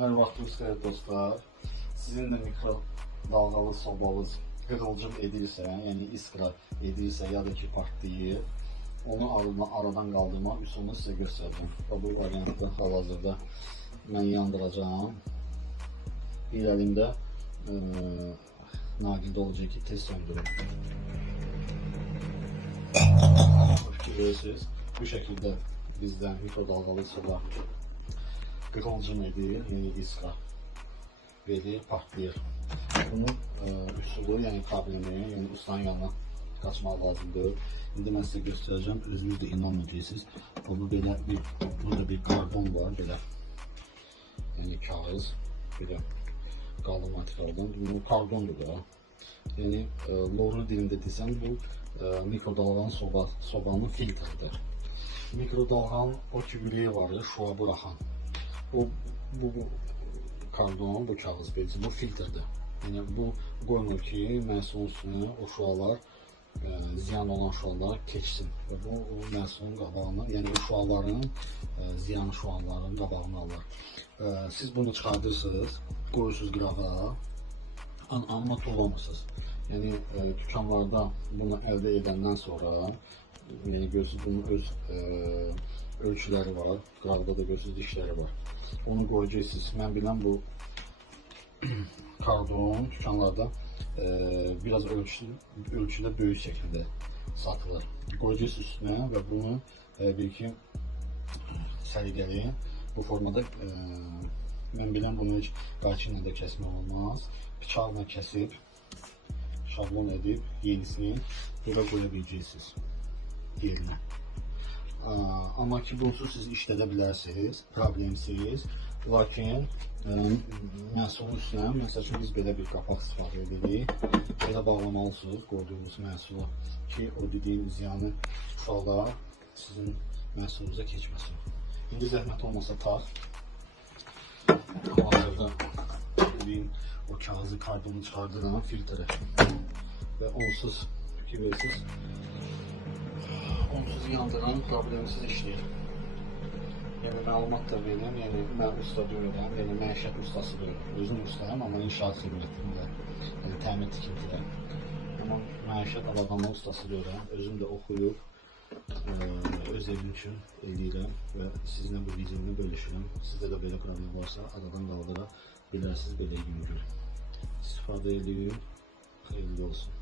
Hər vaxtınız xeyir dostlar. Sizin də mikro dalğalı sobanız qığılcım edirsə, yəni iskra edirsə ya da ki partlayır, onu aradan qaldırmaq üsulunu sizə göstərəcəm. Bu variantda hal-hazırda mən yandıracağım. Bir əlimdə naqildə olacaq ki, tez söndürüm. Görürsünüz, bu şəkildə bizdən mikro dalğalı soba qığılcım edir, yəni iskra verir, partlayır. Bunun üsulu, yəni kablini, yəni ustanın yanına qaçmaq lazımdır. İndi mən sizə göstərəcəm, özünüz də inanmayacaqsınız. Burada bir karbon var, belə. Yəni kağız, belə qalın materialdan. Bu karbondur da. Yəni lorlu dilində desəm, bu mikrodalğanın sobanın filtridir. Mikrodalğanın o kübülüyü var, şua buraxan. Bu karbon, bu kağız bezi, bu filtrdir. Yəni bu qoymur ki, məhsulun üstünə o şualar, ziyan olan şualar keçsin. Və bu məhsulun qabağını, yəni o şuaların, ziyanlı şuaların qabağını alır. Siz bunu çıxardırsınız, qoyursunuz qırağa, amma tullamırsınız. Yəni dükanlarda bunu əldə edəndən sonra, yəni görürsünüz bunun öz ölçüləri var, qıraqda da görürsünüz dişləri var. Onu qoyacaqsınız. Mən bilən bu karbon dükanlarda biraz ölçüdə böyük şəkildə satılır. Qoyacaqsınız üstünə və bunu bir-iki səliqəli bu formada mən bilən bunu heç qayçı ilə də kəsmək olmaz. Bıçaqla kəsib, şablon edib, yenisini bura qoya biləcəksiniz yerinə. Amma ki, bunsuz siz işlədə bilərsiniz, problemsiz. Lakin məhsulun üstünə, məsəl üçün biz belə bir qapaq istifadə edirik. Belə bağlamalısınız qoyduğunuz məhsulu ki, o dediyim ziyanı uşaqlar sizin məhsulunuza keçməsin. İndi zəhmət olmasa tax. Hal-hazırda o kağızı, karbonu çıxardıran filtre və onsuz ki, versiniz. Onsuz yandıran problemsiz işləyir. Yəni məlumat da verim, yəni mən usta deyirəm, yəni məişət ustası deyirəm. Özüm ustayım, amma inşaat xidmətində, yəni təmir tikintidə. Amma məişət avadanlıq ustası deyirəm, özüm də oxuyub, öz evim üçün eləyirəm və sizinlə bu videonu bölüşürəm. Sizdə də belə problem varsa, aradan qaldıra bilərsiniz belə yüngül. İstifadə edin, xeyirli olsun.